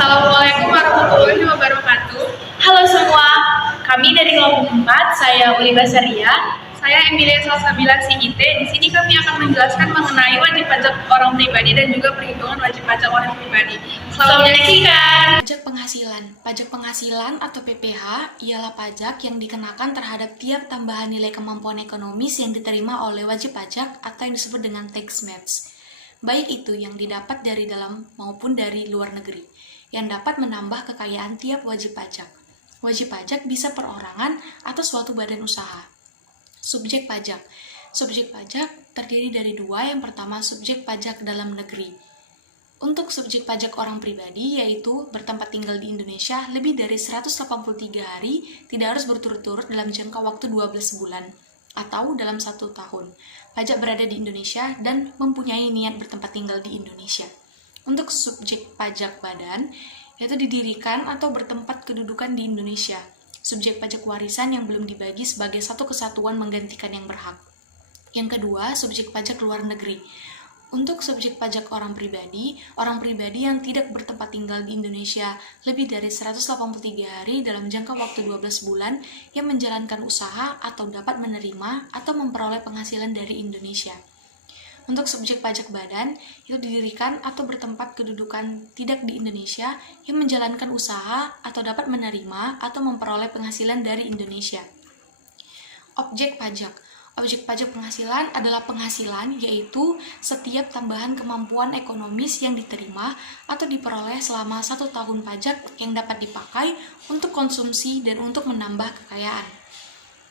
Assalamualaikum warahmatullahi wabarakatuh. Halo semua, kami dari kelompok 4, saya Uli Basaria. Saya Emilia Salsabila CIT. Di sini kami akan menjelaskan mengenai wajib pajak orang pribadi dan juga perhitungan wajib pajak orang pribadi. Selamat menyaksikan. Pajak penghasilan atau PPH ialah pajak yang dikenakan terhadap tiap tambahan nilai kemampuan ekonomis yang diterima oleh wajib pajak atau yang disebut dengan tax maps. Baik itu yang didapat dari dalam maupun dari luar negeri, yang dapat menambah kekayaan tiap wajib pajak. Wajib pajak bisa perorangan atau suatu badan usaha. Subjek pajak. Subjek pajak terdiri dari dua, yang pertama subjek pajak dalam negeri. Untuk subjek pajak orang pribadi, yaitu bertempat tinggal di Indonesia lebih dari 183 hari, tidak harus berturut-turut dalam jangka waktu 12 bulan, atau dalam 1 tahun. Pajak berada di Indonesia dan mempunyai niat bertempat tinggal di Indonesia. Untuk subjek pajak badan, yaitu didirikan atau bertempat kedudukan di Indonesia. Subjek pajak warisan yang belum dibagi sebagai satu kesatuan menggantikan yang berhak. Yang kedua, subjek pajak luar negeri. Untuk subjek pajak orang pribadi yang tidak bertempat tinggal di Indonesia lebih dari 183 hari dalam jangka waktu 12 bulan yang menjalankan usaha atau dapat menerima atau memperoleh penghasilan dari Indonesia. Untuk subjek pajak badan, itu didirikan atau bertempat kedudukan tidak di Indonesia yang menjalankan usaha atau dapat menerima atau memperoleh penghasilan dari Indonesia. Objek pajak. Objek pajak penghasilan adalah penghasilan, yaitu setiap tambahan kemampuan ekonomis yang diterima atau diperoleh selama 1 tahun pajak yang dapat dipakai untuk konsumsi dan untuk menambah kekayaan.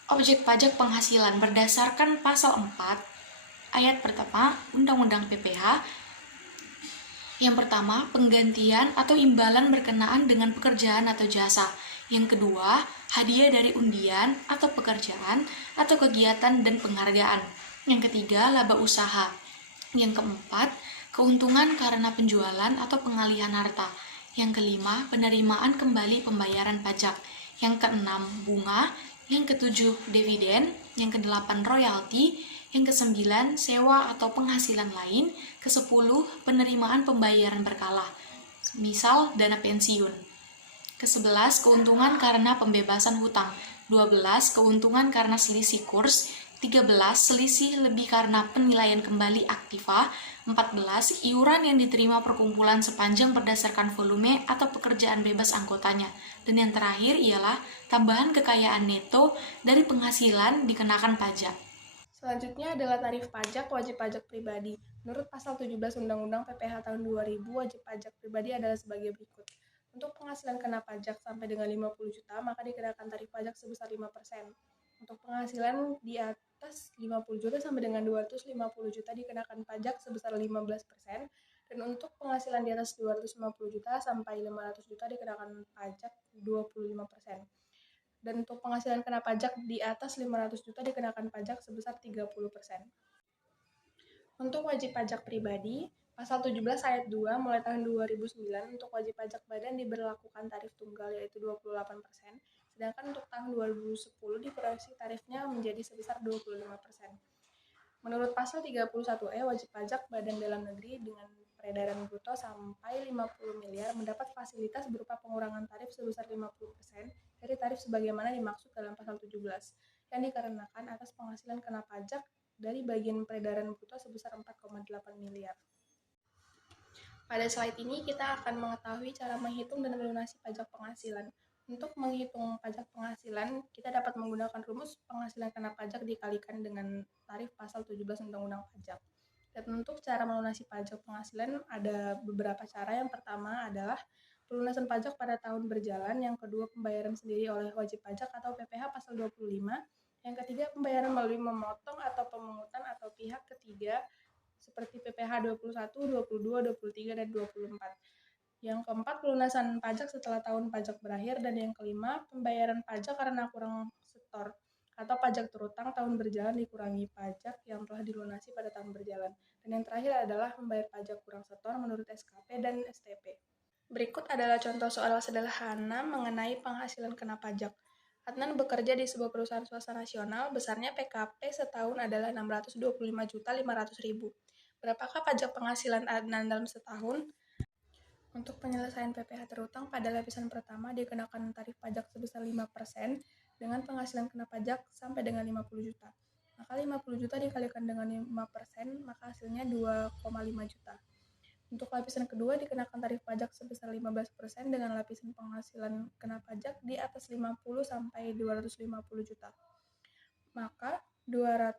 Objek pajak penghasilan berdasarkan pasal 4 ayat pertama Undang-Undang PPH. Yang pertama, penggantian atau imbalan berkenaan dengan pekerjaan atau jasa. Yang kedua, hadiah dari undian atau pekerjaan atau kegiatan dan penghargaan. Yang ketiga, laba usaha. Yang keempat, keuntungan karena penjualan atau pengalihan harta. Yang kelima, penerimaan kembali pembayaran pajak. Yang keenam, bunga. Yang ketujuh, dividen. Yang kedelapan, royalti. Yang kesembilan, sewa atau penghasilan lain. Kesepuluh, penerimaan pembayaran berkala, misal dana pensiun. Ke-11, keuntungan karena pembebasan hutang. 12, keuntungan karena selisih kurs. 13, selisih lebih karena penilaian kembali aktiva. 14, iuran yang diterima perkumpulan sepanjang berdasarkan volume atau pekerjaan bebas anggotanya. Dan yang terakhir ialah tambahan kekayaan neto dari penghasilan dikenakan pajak. Selanjutnya adalah tarif pajak wajib pajak pribadi. Menurut pasal 17 Undang-Undang PPH tahun 2000, wajib pajak pribadi adalah sebagai berikut. Untuk penghasilan kena pajak sampai dengan 50 juta, maka dikenakan tarif pajak sebesar 5%. Untuk penghasilan di atas 50 juta sampai dengan 250 juta dikenakan pajak sebesar 15%. Dan untuk penghasilan di atas 250 juta sampai 500 juta dikenakan pajak 25%. Dan untuk penghasilan kena pajak di atas 500 juta dikenakan pajak sebesar 30%. Untuk wajib pajak pribadi, Pasal 17 ayat 2 mulai tahun 2009 untuk wajib pajak badan diberlakukan tarif tunggal yaitu 28%, sedangkan untuk tahun 2010 diproyeksi tarifnya menjadi sebesar 25%. Menurut pasal 31E, wajib pajak badan dalam negeri dengan peredaran bruto sampai 50 miliar mendapat fasilitas berupa pengurangan tarif sebesar 50% dari tarif sebagaimana dimaksud dalam pasal 17 yang dikarenakan atas penghasilan kena pajak dari bagian peredaran bruto sebesar 4,8 miliar. Pada slide ini kita akan mengetahui cara menghitung dan melunasi pajak penghasilan. Untuk menghitung pajak penghasilan, kita dapat menggunakan rumus penghasilan kena pajak dikalikan dengan tarif pasal 17 Undang-Undang Pajak. Dan untuk cara melunasi pajak penghasilan ada beberapa cara. Yang pertama adalah pelunasan pajak pada tahun berjalan, yang kedua pembayaran sendiri oleh wajib pajak atau PPH pasal 25, yang ketiga pembayaran melalui memotong atau pemungutan atau pihak ketiga seperti PPH 21, 22, 23, dan 24. Yang keempat, pelunasan pajak setelah tahun pajak berakhir. Dan yang kelima, pembayaran pajak karena kurang setor atau pajak terutang tahun berjalan dikurangi pajak yang telah dilunasi pada tahun berjalan. Dan yang terakhir adalah membayar pajak kurang setor menurut SKP dan STP. Berikut adalah contoh soal sederhana mengenai penghasilan kena pajak. Adnan bekerja di sebuah perusahaan swasta nasional, besarnya PKP setahun adalah 625.500.000. Berapakah pajak penghasilan Adnan dalam setahun? Untuk penyelesaian PPh terutang pada lapisan pertama dikenakan tarif pajak sebesar 5% dengan penghasilan kena pajak sampai dengan 50 juta. Maka 50 juta dikalikan dengan 5%, maka hasilnya 2,5 juta. Untuk lapisan kedua dikenakan tarif pajak sebesar 15% dengan lapisan penghasilan kena pajak di atas 50 sampai 250 juta. Maka 250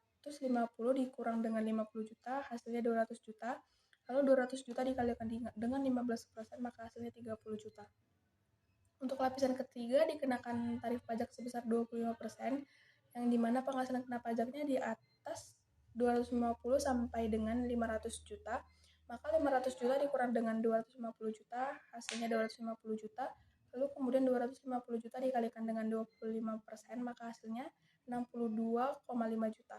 dikurang dengan 50 juta, hasilnya 200 juta. Lalu 200 juta dikalikan dengan 15%, maka hasilnya 30 juta. Untuk lapisan ketiga dikenakan tarif pajak sebesar 25%, yang dimana penghasilan kena pajaknya di atas 250 sampai dengan 500 juta. Maka 500 juta dikurang dengan 250 juta, hasilnya 250 juta. Lalu kemudian 250 juta dikalikan dengan 25%, maka hasilnya 62,5 juta.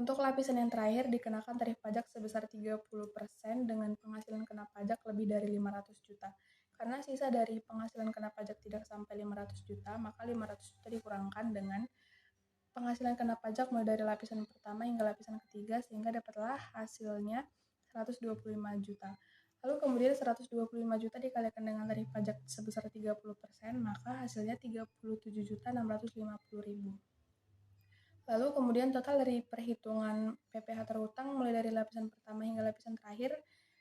Untuk lapisan yang terakhir dikenakan tarif pajak sebesar 30% dengan penghasilan kena pajak lebih dari 500 juta. Karena sisa dari penghasilan kena pajak tidak sampai 500 juta, maka 500 juta dikurangkan dengan penghasilan kena pajak mulai dari lapisan pertama hingga lapisan ketiga, sehingga dapatlah hasilnya 125 juta. Lalu kemudian 125 juta dikalikan dengan tarif pajak sebesar 30%, maka hasilnya 37.650.000. Lalu kemudian total dari perhitungan PPh terutang mulai dari lapisan pertama hingga lapisan terakhir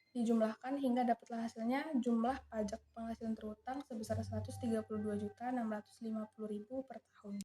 dijumlahkan hingga dapatlah hasilnya jumlah pajak penghasilan terutang sebesar 132.650.000 per tahun.